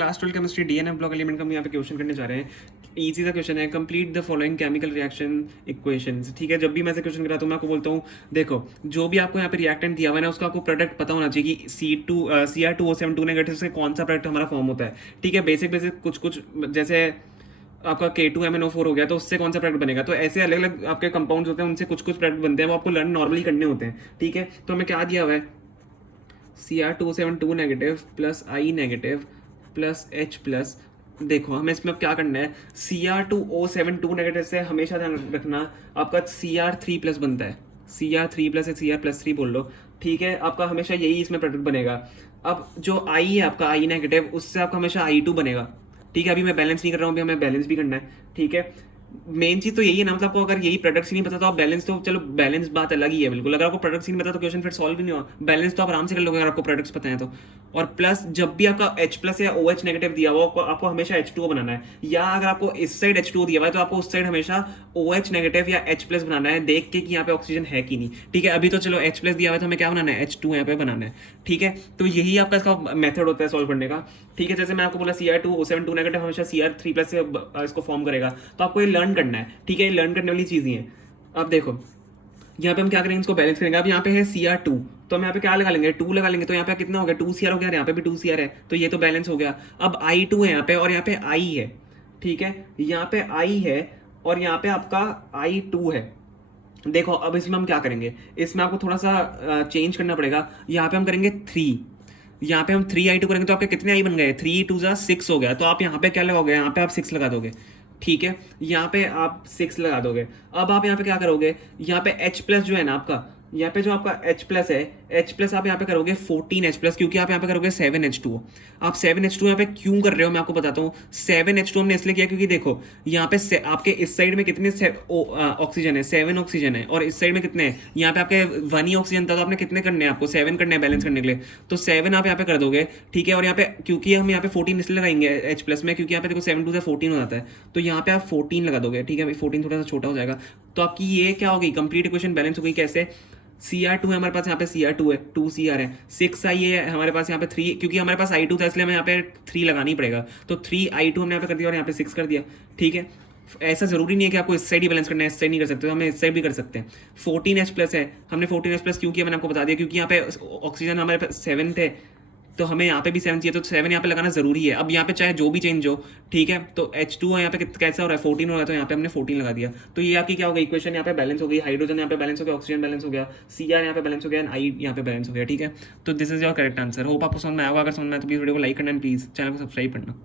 Class 12 chemistry DNF block element का हम यहाँ पे क्वेश्चन करने जा रहे हैं। इजी सा क्वेश्चन है, complete the following chemical reaction equations. ठीक है, जब भी मैं ऐसे क्वेश्चन कराता हूँ मैं आपको बोलता हूँ देखो जो भी आपको यहाँ पे रिएक्टेंट दिया हुआ है ना उसका आपको प्रोडक्ट पता होना चाहिए कि Cr2O7 नेगेटिव से कौन सा प्रोडक्ट हमारा फॉर्म होता है। ठीक है, बेसिक बेसिक कुछ कुछ जैसे आपका K2MnO4 हो गया तो उससे कौन सा प्रोडक्ट बनेगा, तो ऐसे अलग अलग आपके कंपाउंड्स होते हैं उनसे कुछ कुछ प्रोडक्ट बनते हैं, वो आपको लर्न नॉर्मली करने होते हैं। ठीक है, तो हमें क्या दिया हुआ है, Cr2O7 negative plus I negative plus H plus. देखो हमें इसमें अब क्या करना है, Cr2O7 नेगेटिव से हमेशा ध्यान रखना आपका Cr3 प्लस बनता है, Cr3 प्लस या Cr+3 बोल लो। ठीक है, आपका हमेशा यही इसमें प्रोडक्ट बनेगा। अब जो I है आपका I नेगेटिव उससे आपका हमेशा I2 बनेगा। ठीक है, अभी मैं बैलेंस नहीं कर रहा हूँ, अभी हमें बैलेंस भी करना है। ठीक है, मेन चीज तो यही है ना, मतलब आपको अगर यही प्रोडक्ट्स ही नहीं पता तो आप बैलेंस तो चलो बैलेंस बात अलग ही है बिल्कुल, अगर आपको प्रोडक्ट्स ही नहीं पता तो क्वेश्चन फिर सॉल्व भी नहीं होगा। बैलेंस तो आप आराम से कर लोगे अगर आपको प्रोडक्ट्स पता है तो। और प्लस जब भी आपका H प्लस या OH नेगेटिव दिया हुआ आपको हमेशा H2O बनाना है, या अगर आपको इस साइड H2O दिया हुआ है तो आपको उस साइड हमेशा OH नेगेटिव या H प्लस बनाना है, देख के कि यहाँ पे ऑक्सीजन है कि नहीं। ठीक है, अभी तो चलो H प्लस दिया हुआ है तो हमें क्या बनाना है, H2 यहाँ पे बनाना है। ठीक है, तो यही आपका इसका मेथड होता है सॉल्व करने का। ठीक है, जैसे मैं आपको बोला Cr2O7 नेगेटिव हमेशा Cr3 प्लस से इसको फॉर्म करेगा, तो आपको ये लर्न करना है। ठीक है, ये लर्न करने वाली चीज़ ही है। अब देखो यहाँ पे हम क्या करेंगे, इसको बैलेंस करेंगे। अब यहाँ पे है Cr2 तो हम यहाँ पे क्या लगा लेंगे, 2 लगा लेंगे, तो यहाँ पे कितना हो गया 2Cr हो गया, यहाँ पे भी 2Cr है, तो ये तो बैलेंस हो गया। अब I2 है यहाँ पे और यहाँ पे I है। ठीक है, यहाँ पे I है और यहाँ पे आपका I2 है। देखो अब इसमें हम क्या करेंगे, इसमें आपको थोड़ा सा चेंज करना पड़ेगा। यहाँ पे हम करेंगे 3, यहाँ पे हम 3I2 करेंगे तो आपके कितने आई बन गए, 3×2 = 6 हो गया। तो आप यहाँ पे क्या लगाओगे, यहाँ पे आप 6 लगा दोगे। ठीक है, यहाँ पे आप 6 लगा दोगे। अब आप यहाँ पे क्या करोगे, यहाँ पे H प्लस जो है ना आपका, यहाँ पे जो आपका H प्लस है, H प्लस आप यहाँ पे करोगे 14H प्लस, क्योंकि आप यहाँ पे करोगे 7H2O। आप 7H2 यहाँ पे क्यों कर रहे हो मैं आपको बताता हूँ। 7H2 हमने इसलिए किया क्योंकि देखो यहाँ पे आपके इस साइड में कितने ऑक्सीजन है, 7 ऑक्सीजन है, और इस साइड में कितने हैं, यहाँ पे आपके 1 ही ऑक्सीजन था, तो आपने कितने करने हैं, आपको 7 करने हैं बैलेंस करने के लिए, तो 7 आप यहाँ पे कर दोगे। ठीक है, और यहाँ पे क्योंकि हम यहाँ पे 14 इसलिए लगाएंगे H प्लस में, क्योंकि यहाँ पे देखो 7 से 14 हो जाता है, तो यहाँ पे आप 14 लगा दोगे। ठीक है भाई, 14 थोड़ा सा छोटा हो जाएगा, तो आपकी ये क्या होगी, कंप्लीट इक्वेशन बैलेंस हो गई। कैसे, Cr2 है हमारे पास, यहाँ पे Cr2 है, 2Cr है, 6I है हमारे पास, यहाँ पे 3, क्योंकि हमारे पास I2 था इसलिए हमें यहाँ पे 3 लगानी पड़ेगा, तो 3I2 हमने यहाँ पे कर दिया और यहाँ पे 6 कर दिया। ठीक है, ऐसा जरूरी नहीं है कि आपको इस साइड ही बैलेंस करना है, इस साइड नहीं कर सकते, तो हमें इस साइड भी कर सकते हैं। 14H प्लस है, हमने 14H प्लस क्यों किया मैंने आपको बता दिया, क्योंकि यहाँ पे ऑक्सीजन हमारे पास 7 थे, तो हमें यहाँ पे भी 7 चाहिए, तो 7 यहाँ पे लगाना जरूरी है। अब यहाँ पे चाहे जो भी चेंज हो, ठीक है, तो H2 यहाँ पे कैसा हो रहा है, 14 हो रहा है, तो यहाँ पे हमने 14 लगा दिया। तो ये आपकी क्या हो गई, इक्वेशन यहाँ पे बैलेंस हो गई, हाइड्रोजन यहाँ पे बैलेंस हो गया, ऑक्सीजन बैलेंस हो गया, Cr यहाँ पे बैलेंस हो गया, I यहाँ पे बैलेंस हो गया। ठीक है, तो this is your correct answer. Hope आपको समझ में आएगा, अगर समझ में आए तो प्लीज वीडियो को लाइक करना एंड प्लीज चैनल को सब्सक्राइब करना।